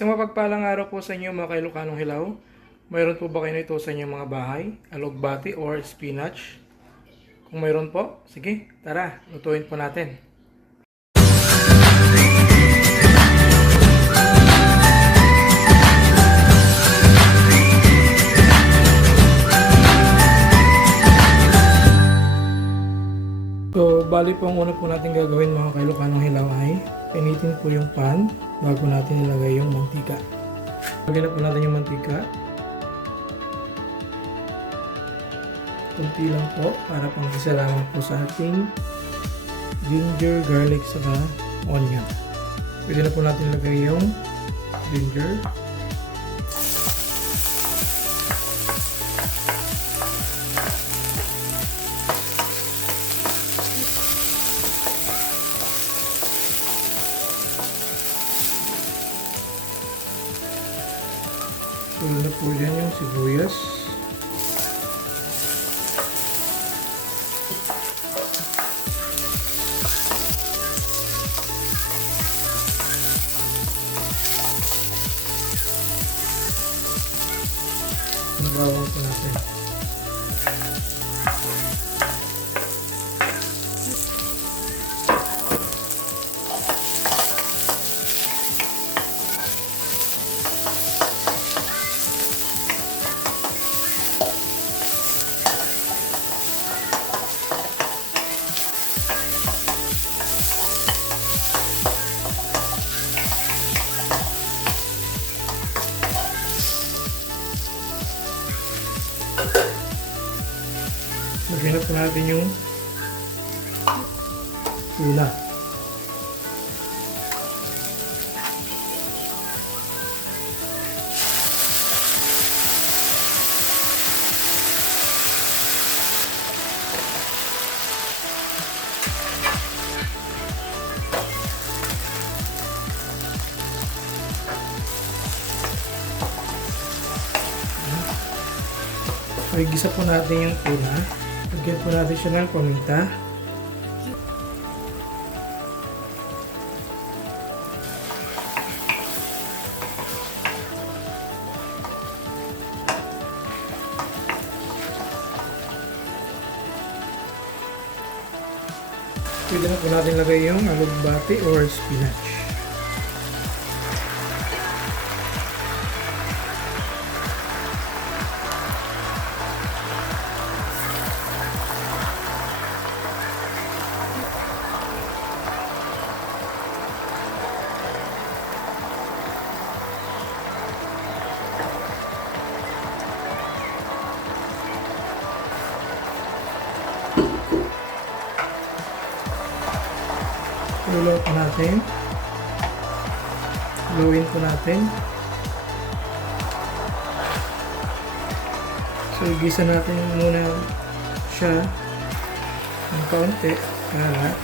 Isang mapagpalang araw po sa inyo mga kailukanong hilaw. Mayroon po ba kayo nito sa inyong mga bahay? Alugbati or spinach? Kung mayroon po, sige, tara, lutuin po natin. So, bali po ang una po natin gagawin mga kailukanong hilaw ay pinitin po yung pan bago natin ilagay yung mantika. Lagyan na po natin yung mantika. Kunti lang po para pang isa lamang po sa ating ginger, garlic, saka onion. Pwede na po natin ilagay yung ginger. Pwede na po dyan yung sibuyas. Bawang po natin. Lagyan na po natin yung tuna. Okay, gisa po natin yung tuna. Lagyan po natin siya ng paminta. Pwede na po natin lagay yung alugbati or spinach. Lulo po natin. Luwin po natin. So, igisa natin muna siya ng kaunti para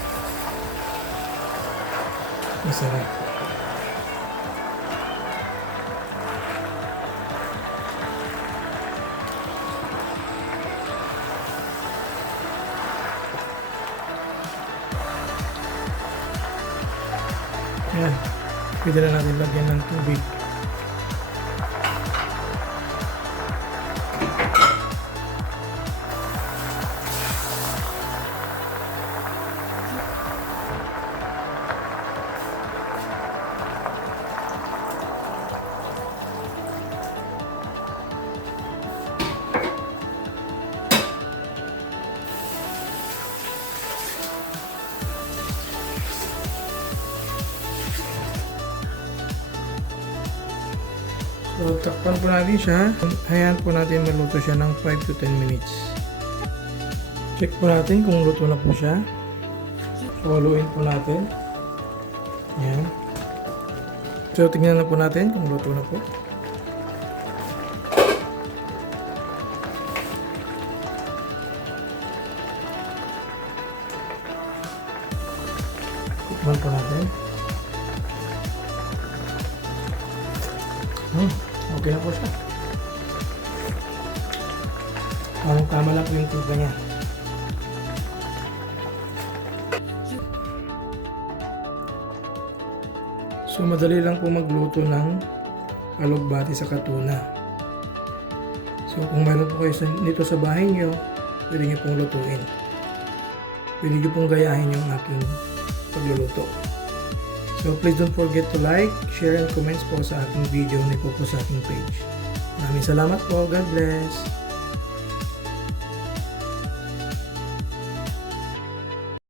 masarap. Yan. Pwede na natin lagyan ng tubig. So, takpan po natin siya. Hayaan po natin maluto siya ng 5 to 10 minutes. Check po natin kung luto na po siya. So, haluin po natin. Ayan. So, tingnan na po natin kung luto na po. Tikman po natin. Okay na po siya. Parang tama lang po yung timpla niya. So madali lang po magluto ng alugbati sa katuna. So kung meron po kayo nito sa bahay nyo, pwede nyo pong lutuin. Pwede nyo pong gayahin yung aking pagluluto. So please don't forget to like, share, and comments po sa aking video na ipopost sa aking page. Maraming salamat po. God bless.